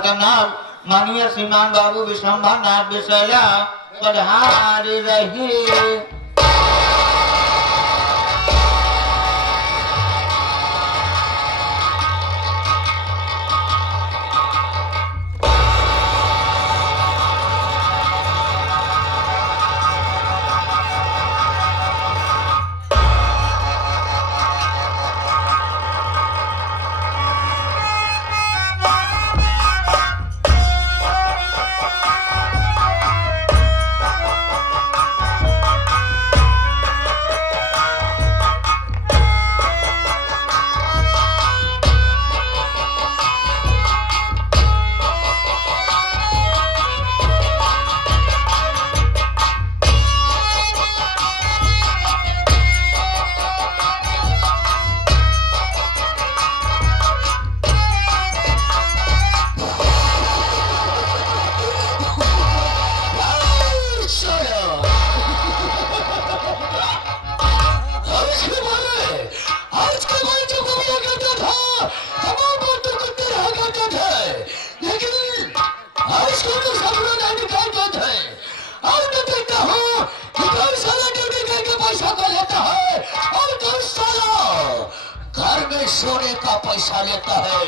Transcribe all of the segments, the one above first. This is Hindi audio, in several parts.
माननीय श्रीमान बाबू विश्वम्भर नाथ विशैला पधारी रही। सोने का पैसा लेता है।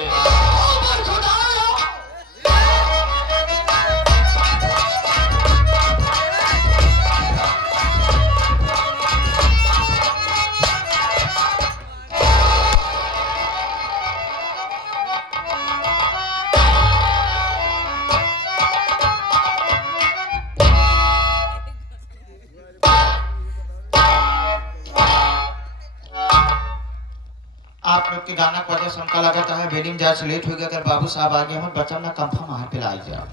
आप लोग के गाना को वजह से हमका लगता है वेडिंग जा से लेट हो गया। अगर बाबू साहब आ गए हम बच्चा ना कंफर्म वहां पे लाई जाओ।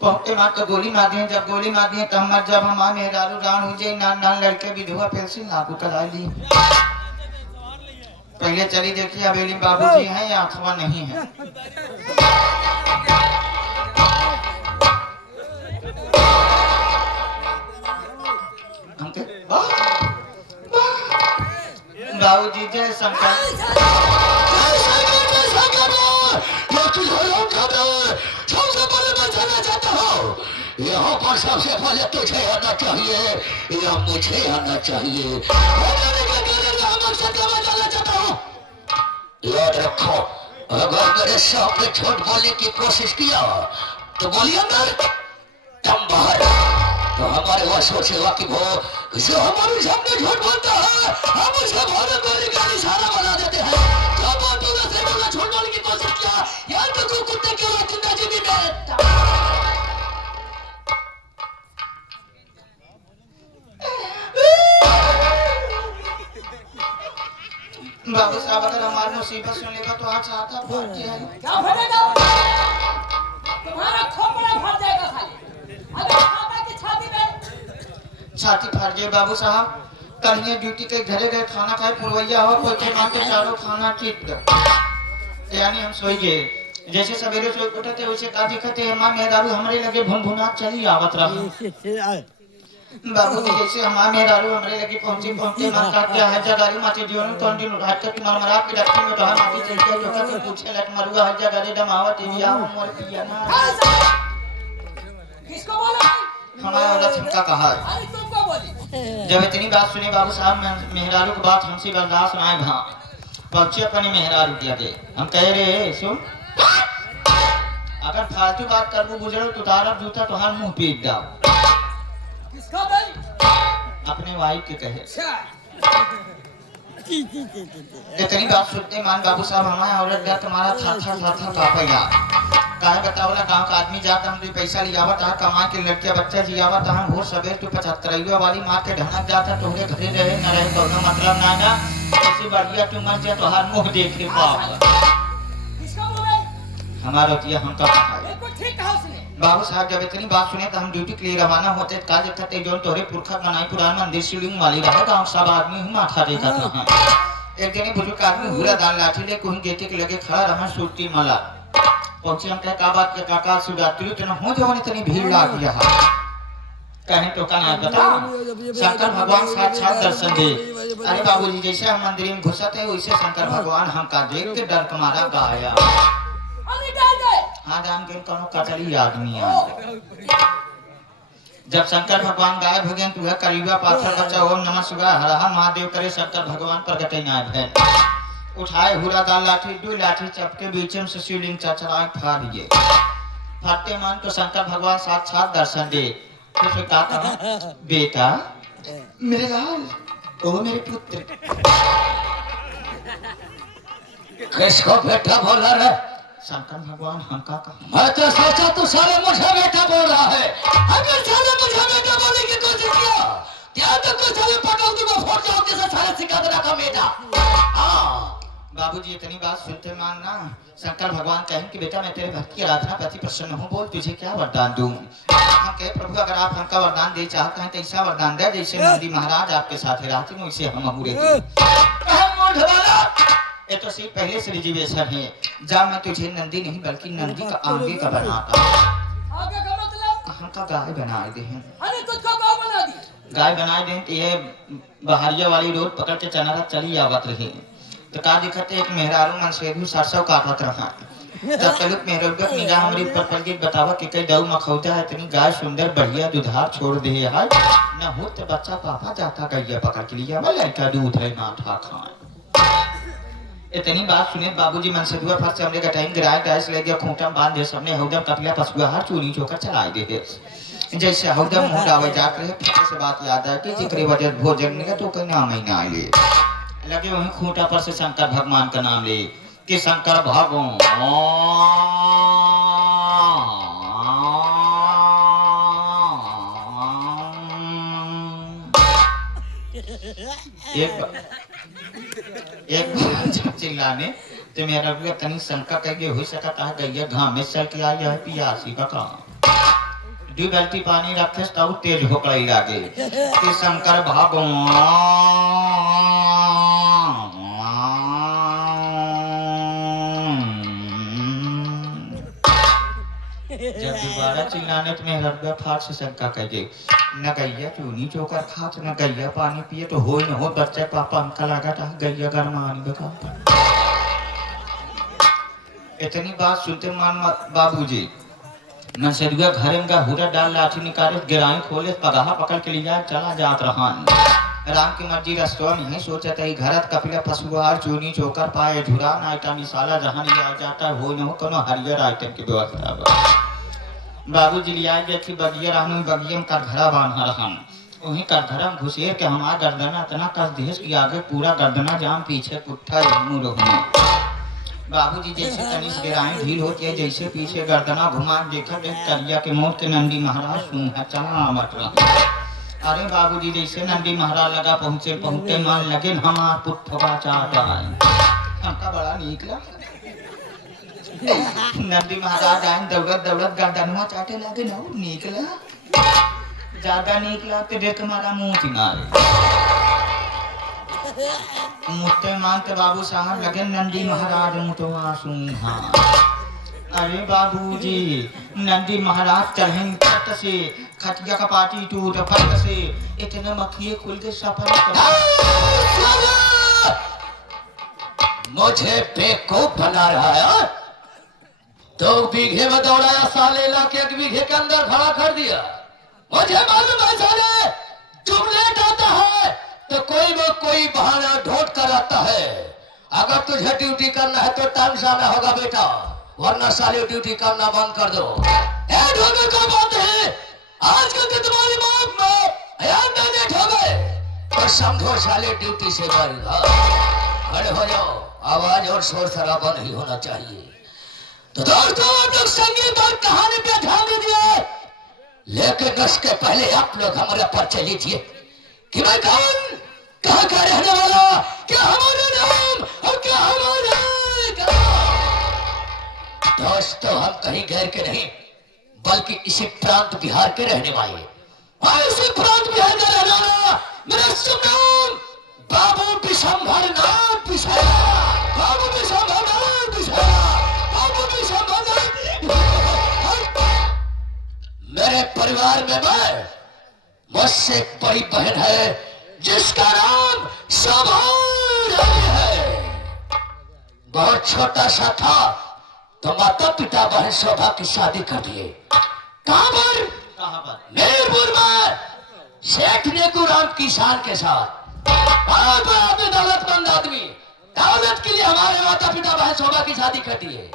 पॉकेट मार के गोली मार दिए। जब गोली मार दिए तो हम जब हम मेहरारू रान हो जाए नान नान लड़के विधवा पेंसिल लागू करा ली। पहले चली देखिए हवेली बाबूजी हैं या अथवा नहीं है। बाबूजी जय शंकर। यहाँ पर सबसे पहले तुझे आना चाहिए या मुझे आना चाहिए। याद रखो अगर मेरे सामने झूठ बोलने की कोशिश किया तो बोलिए अंदर तुम बाहर। तो हमारे वह सोचेगा कि वो जो हमारे सामने झूठ बोलता है हम उसे भोले गोली का निशाना बना देते हैं। जब वो दूसरे लोग झूठ बोलने की कोशिश किया यार तो कुत्ते के लिए जिंदगी में बाबू साहब अगर हमारी मुसीबत सुन लेगा तो आज आता फट जाएगा। क्या फटेगा? तुम्हारा खोपड़ा फट जाएगा खाली। अगर खाता की छाती में छाती फट जाए बाबू साहब। कल ये ड्यूटी के घरे गए खाना खाए पुरवैया हो कोई के माते चारों खाना ठीक यानी हम सोई गए। जैसे सवेरे सोई उठते वैसे का दिखते है मां मेहरारू हमारे लगे भुनभुना चली आवत रहा। बाबू जी जैसे हमारे मेहरारू हमारे लगे पहुंचे मन काट गया है जगारी माथे जीवन कौन दिन उठा के मरमरा के डक्की में कहा माथे चल के तो के पूछे लट मरुआ है जगारे दमावत एरिया मोर पिया ना। किसको बोला? हमारा औरत हमका कहा। अरे तुमको बोली। जब इतनी बात सुनी बाबू साहब मेहरारू की बात हमसे बर्दाश्त ना भा पहुंचे अपने मेहरारू दिया दे। हम कह रहे सुन अगर फालतू बात करबू गुजरो तो तारा जूता तोहार मुंह पीट दाओ। अपने वाइफ के कहे इतनी बात सुनते मान बाबू साहब हमारा औरत गया तुम्हारा था पापा यार कहे बतावला गांव का आदमी जाता हम पैसा लियावत है कमा के लड़किया बच्चा जियावत हम भोर सवेर तू 75 वाली मार के ढनक जाता तोहरे घरे रहे न रहे कोनो मतलब ना ना ऐसी बढ़िया तू मर जा तोहार मुंह देख ले पाप। हमारा तिया हम तो ठीक कहा उसने। बाबू साहब जब इतनी बात सुने तो हम ड्यूटी के लिए रवाना होते का देखा ते जो तोरे पुरखा बनाई पुरान मंदिर शिवलिंग वाली रहा गांव सब आदमी ही माथा देखा था। एक दिन बुजुर्ग आदमी हुरा दाल लाठी ले कोई गेटे के लगे खड़ा रहा सूती माला पहुंचे हम कहे का बात के काका शिवरात्रि तो हो जवानी इतनी भीड़ लाग गया। कहें तो का नाम बताओ। शंकर भगवान साक्षात दर्शन दे। अरे बाबूजी जैसे हम मंदिर में घुसते हैं वैसे शंकर भगवान हमका देख के डर के मारा गाया। अरे डाल दे हाँ जान के कोनो कचरी आदमी है। जब शंकर भगवान गायब हो गए तो वह करीबा पाथर बचा ओम नमः शिवाय हर हर महादेव करे शंकर भगवान प्रगटे नाय है। उठाए हुरा दाल लाठी दो लाठी चपके बीच में से शिवलिंग चचराए फाड़ दिए। फाड़ते मान तो शंकर भगवान साक्षात दर्शन दे। तो फिर कहा बेटा मेरे लाल ओ मेरे पुत्र। किसको बेटा बोला रे? शंकर भगवान हमका कहा मैं तो सोचा तू साले मुझे बेटा बोल रहा है। अगर साले मुझे बेटा बोलने की कोशिश किया क्या तो कुछ साले पकड़ दूंगा फोड़ जाओ जैसे साले सिखा देना का बेटा। हाँ बाबूजी इतनी बात सुनते मानना। शंकर भगवान कहें कि बेटा मैं तेरे भक्त की आराधना प्रति प्रसन्न हूँ बोल तुझे क्या वरदान दूं। हम कहे प्रभु अगर आप हमका वरदान दे चाहते हैं तो ऐसा वरदान दे जैसे नंदी महाराज आपके साथ रहते हैं वैसे हम अबूरे ये तो सिर्फ पहले से रिजर्वेशन है। जा मैं तुझे नंदी नहीं बल्कि नंदी का आगे का बनाता आगे का मतलब हमका गाय बना दे। अरे तुझको गाँव बना दी गाय बना दे तो ये बहरिया वाली रोड पकड़ के चना चली आवत रहे तो का दिक्कत है। एक मेहरारू मन से भी सरसों काटत रहा जब तक मेहरारू की निगाह हमारी ऊपर पड़ गई बतावा कि कई दऊ मखौता है इतनी गाय सुंदर बढ़िया दुधार छोड़ दे है न हो तो बच्चा पापा जाता गैया पकड़ के लिया लड़का दूध है ना था खाए। इतनी बात सुने बाबूजी मन से दुआ फर्स्ट हमने गटाई गिराए गैस ले गया खूंटा बांध दे सबने हौदम कपिला पसुआ हर चूनी चोकर चलाई दे जैसे हौदम मुंह डावे जाकर है फिर से बात याद है कि जिक्र वजह भोजन ने तो कोई नाम ही ना ले लगे वहीं खूंटा पर से शंकर भगवान का नाम ले कि शंकर भगवान एक जब चिल्लाने तो मेरा भी तनी शंका कह के हो सकता है गैया घाम में चल के आई है पियासी बका दो बाल्टी पानी रखे तब तेज होकड़ई लागे कि शंकर भगवान जब दोबारा चिल्लाने तो मेरा भी फाट से शंका कह के न गैया चूनी चोकर खात न गैया पानी पिए तो हो न हो बच्चे पापा हमका लगा था गैया गरमानी बका। इतनी बात सुनते मान बाबूजी न सदुआ घर में हुरा डाल लाठी निकाले गिराई खोले पगाहा पकड़ के लिया चला जात रहा। राम की मर्जी रस्तवा नहीं सोचते ही घरत कपिला पशुआर चूनी चोकर पाए झुरा नाइटा मिसाला जहां लिया जाता हो न हो कोनो हरियर आइटम की व्यवस्था बाबूजी लिया गया कि बगिया रहनु बगिया में करधरा बांधा रहन वहीं करधरा में घुसेर के हमारा गर्दना इतना कस देश की आगे पूरा गर्दना जाम पीछे पुट्ठा मुंह रोहने बाबूजी जैसे तनिस गिराएं ढील होती है जैसे पीछे गर्दना घुमा देखा देख करिया के मौत के नंदी महाराज सुन चला मत रहा। अरे बाबूजी जैसे नंदी महाराज लगा पहुंचते मान लगे हमार पुट्ठवा चाहता है हमका बड़ा निकला नंदी महाराज आए दौड़त दौड़त गर्दनवा चाटे लगे ना निकला ज्यादा निकला तो देख हमारा मुंह किनारे मुट्टे मानते बाबू साहब लगे नंदी महाराज मुटवा सुहा। अरे बाबूजी नंदी महाराज चढ़े फट से खटिया का पाटी टूट फट से इतने मखिए खुल के सफर मुझे बेवकूफ बना रहा है। 2 बीघे में दौड़ाया साले ला के 1 बीघे के अंदर खड़ा कर दिया। मुझे मालूम है साले जब लेट आता है तो कोई न कोई बहाना ढूंढ कर आता है। अगर तुझे ड्यूटी करना है तो टाइम से आना होगा बेटा वरना साले ड्यूटी करना बंद कर दो। ढोंगे को बात है आजकल के तुम्हारी बात में लेट हो गए तो समझो साले ड्यूटी से बारी खड़े हो जाओ। आवाज और शोर शराबा नहीं होना चाहिए। तो दोस्तों आप लोग संगीत और कहानी पे ध्यान दीजिए लेकिन उसके पहले आप लोग हमारे परिचय लीजिए कि मैं कौन कहाँ का रहने वाला क्या हमारा नाम और क्या हमारा दोस्तों हम कहीं गैर के नहीं बल्कि इसी प्रांत बिहार के रहने वाले और इसी प्रांत बिहार का रहने वाला मेरा शुभ नाम बाबू बिशंभर नाथ बिशरा बाबू बिशंभर नाथ बिशरा बाबू बिशंभर नाथ। मेरे परिवार में मैं उससे एक बड़ी बहन है जिसका नाम शोभा है। बहुत छोटा सा था तो माता पिता बहन शोभा की शादी कर दिए। कहां पर? मेरपुर में शेख नेकुराम किसान के साथ। बहुत बड़ा आदमी, दौलतमंद आदमी, दौलत के लिए हमारे माता पिता बहन शोभा की शादी कर दिए।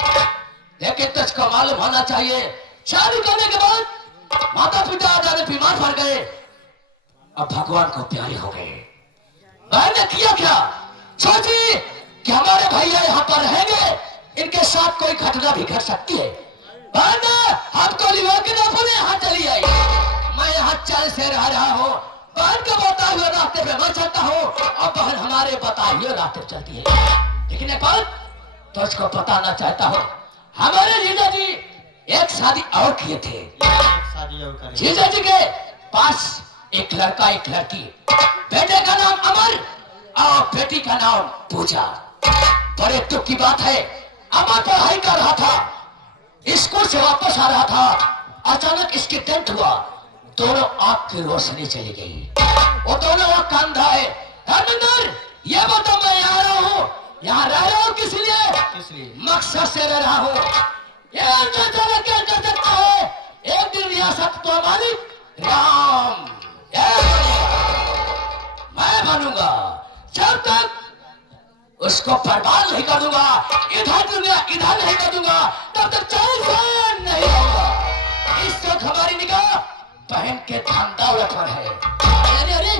लेकिन तुझको मालूम होना चाहिए, शादी करने के बाद माता पिता अचानक बीमार पड़ गए। अब भगवान को प्यारे हो गए। बहन ने किया क्या? सोची कि हमारे भैया यहाँ पर रहेंगे, इनके साथ कोई घटना भी घट सकती है। बहन ने हमको लिवा के अपने यहाँ चली आई। मैं यहाँ चल से रह रहा हूँ, बहन को बताए हुए रास्ते पे मैं चलता हूँ और बहन हमारे बताए हुए रास्ते चलती है। लेकिन एक बात तो उसको बताना चाहता हूँ, हमारे जीजा जी एक शादी और किए थे। जीजा जी के पास एक लड़का एक लड़की, बेटे का नाम अमर और बेटी का नाम पूजा। बड़े दुख की बात है, अमर पढ़ाई कर रहा था, स्कूल से वापस आ रहा था, अचानक इसके डेथ हुआ। दोनों आंख की रोशनी चली गई। वो दोनों आंख का अंधा है। हरमिंदर, ये बता मैं यहाँ रहा हूँ, यहाँ रह रहा हूँ किस लिए? मकसद से रह रहा हूँ। ये क्या कर सकता है? एक दिन रियासत तो मालिक राम मैं बनूंगा। जब तक उसको बर्बाद नहीं कर दूंगा, इधर नहीं कर दूंगा, तब तक चैन नहीं होगा। इस वक्त हमारी निगाह बहन के धन दौलत पर है। अरे अरे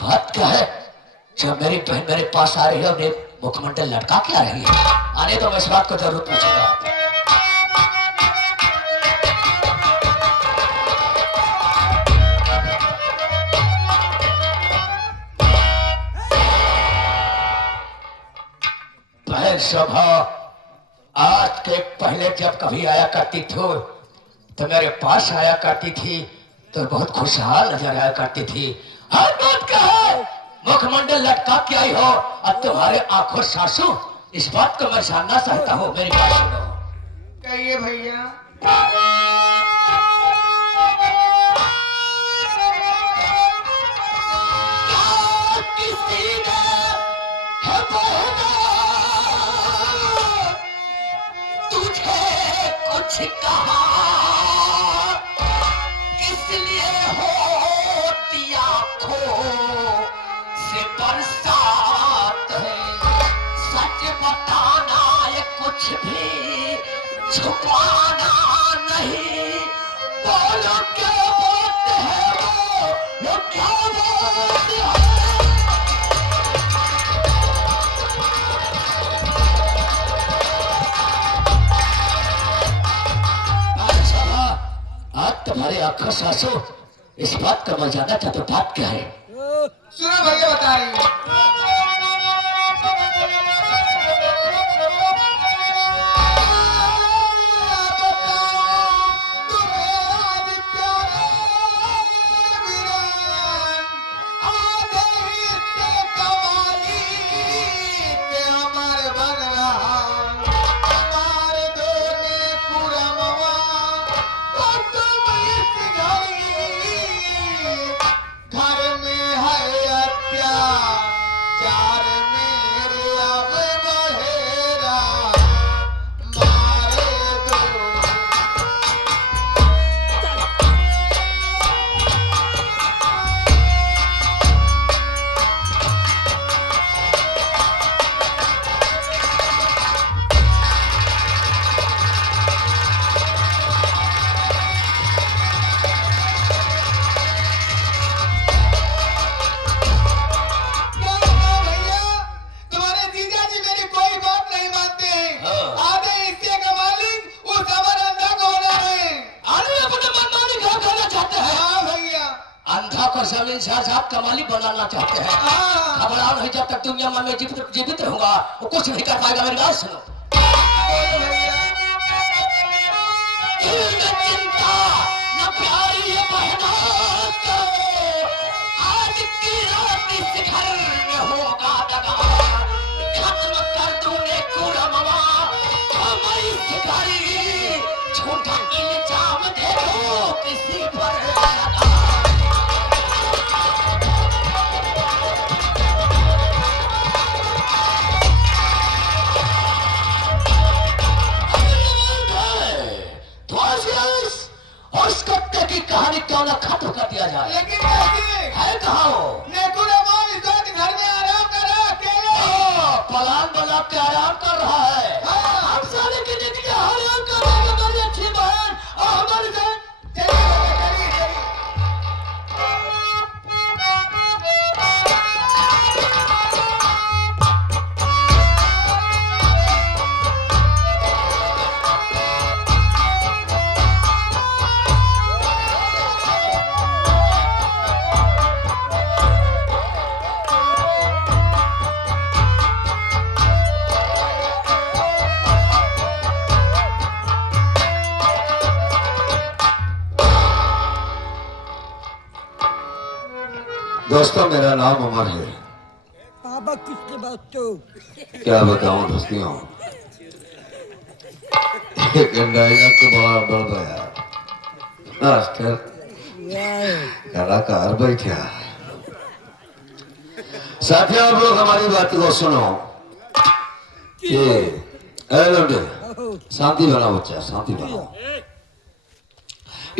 बात क्या है? जब मेरी बहन मेरे पास आ रही है, अपने मुखमंडल लटका के आ रही है, आने तो मैं इस बात को जरूर पूछूंगा। बहन शोभा आज के पहले जब कभी आया करती थी तो मेरे पास आया करती थी तो बहुत खुशहाल नजर आया करती थी। हर बात का है, मुखमंडल लटका के आई हो और तुम्हारे आंखों सासू, इस बात को मैं जानना चाहता हूँ। मेरी बात सुनो। कहिए भैया। किसी ने है बहना तुझे कुछ कहा, किस लिए होती आंखों से बरसात है? सच बताना ये कुछ भी छुपाना नहीं। बोलो क्या बात है, वो क्या बात है? आज तुम्हारे आंखों सासू, इस बात का मैं जानना चाहता हूँ, बात क्या है? सुनो भैया बता रही हूँ। का मालिक बनाना चाहते हैं। घबराओ नहीं, जब तक दुनिया में जीवित रहूंगा वो कुछ नहीं कर पाएगा। मेरी बात सुनो। चिंता न प्यार ये बहना आज की रात इस घर में होगा दगा। खत्म कर दूंगे कुरमवा हमारी शिकारी। झूठा इल्जाम दे दो किसी पर लगा। किया जाए। लेकिन कैसे? है कहाँ वो? नेकुर अमाम इस वक्त घर में आराम कर रहा है अकेले। पलान बना के आराम कर रहा है। हम साले की जिंदगी हराम कर रहे हैं। हमारी अच्छी बहन और हमारी बहन। चलिए बाबा, चलिए चलिए। दोस्तों मेरा नाम उमर है। बाबा किसके बच्चों? क्या बताऊं दोस्तियों, एक डायलॉग के बड़ा बढ़ गया। मास्टर कलाकार बैठा। साथियों आप लोग हमारी बात को सुनो। ये शांति बनाओ बच्चा, शांति बनाओ।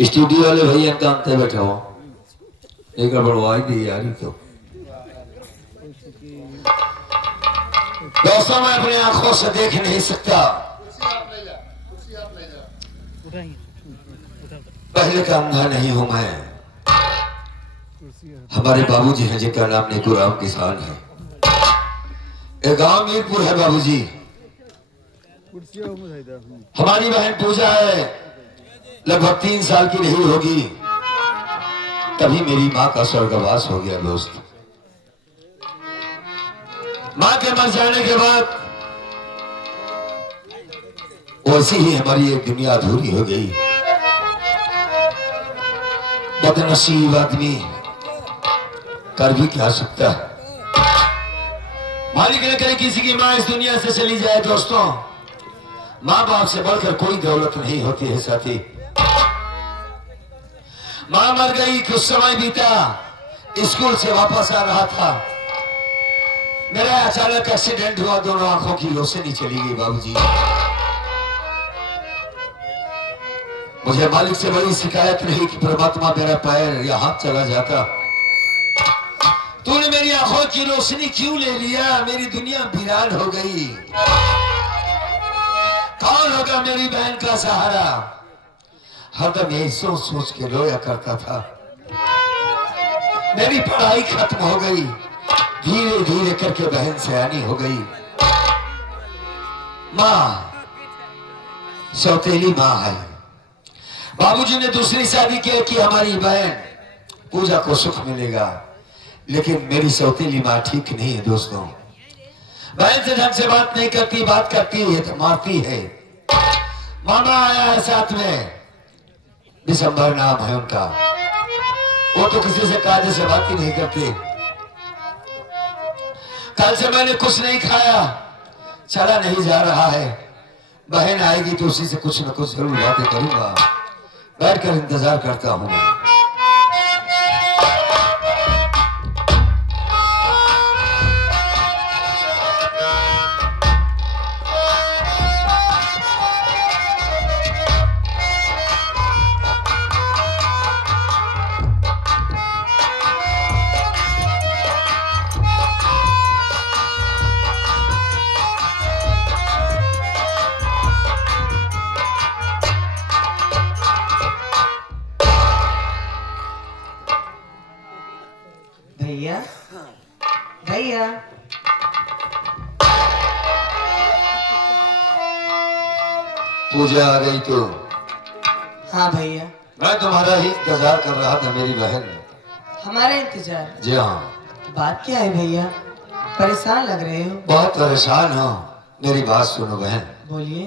स्टूडियो वाले भैया इनका अंत बैठा हो, एक बड़वाई दी यारी। तो दोस्तों मैं अपनी आंखों से देख नहीं सकता। पहले का अंधा नहीं हूं मैं। हमारे बाबूजी हैं जिनका नाम नेकुराम किसान है। एक गांव मीरपुर है बाबूजी। हमारी बहन पूजा है, लगभग 3 साल की नहीं होगी तभी मेरी माँ का स्वर्गवास हो गया। दोस्त माँ के मर जाने के बाद वैसे ही हमारी एक दुनिया अधूरी हो गई। बदनसीब आदमी कर भी क्या सकता है। मालिक न करे किसी की माँ इस दुनिया से चली जाए। दोस्तों माँ बाप से बढ़कर कोई दौलत नहीं होती है साथी। माँ मर गई, कुछ समय बीता, स्कूल से वापस आ रहा था, मेरा अचानक एक्सीडेंट हुआ, दोनों आंखों की रोशनी चली गई बाबूजी। मुझे मालिक से बड़ी शिकायत रही कि परमात्मा मेरा पैर या हाथ चला जाता, तूने मेरी आंखों की रोशनी क्यों ले लिया? मेरी दुनिया वीरान हो गई। कौन होगा मेरी बहन का सहारा? हरदम यही सोच सोच के रोया करता था। मेरी पढ़ाई खत्म हो गई, धीरे धीरे करके बहन सयानी हो गई। माँ सौतेली माँ है। बाबूजी ने दूसरी शादी की हमारी बहन पूजा को सुख मिलेगा, लेकिन मेरी सौतेली माँ ठीक नहीं है। दोस्तों बहन से ढंग से बात नहीं करती, बात करती है तो मारती है। मामा आया है साथ में, दिसंबर नाम है उनका। वो तो किसी से कायदे से बात ही नहीं करते। कल से मैंने कुछ नहीं खाया, चला नहीं जा रहा है। बहन आएगी तो उसी से कुछ न कुछ जरूर बातें करूंगा। बैठकर इंतजार करता हूं मैं। भैया भैया पूजा आ गई तो हाँ भैया, मैं तुम्हारा ही इंतजार कर रहा था मेरी बहन। हमारा इंतजार? जी हाँ। बात क्या है भैया, परेशान लग रहे हो? बहुत परेशान हो। मेरी बात सुनो बहन। बोलिए।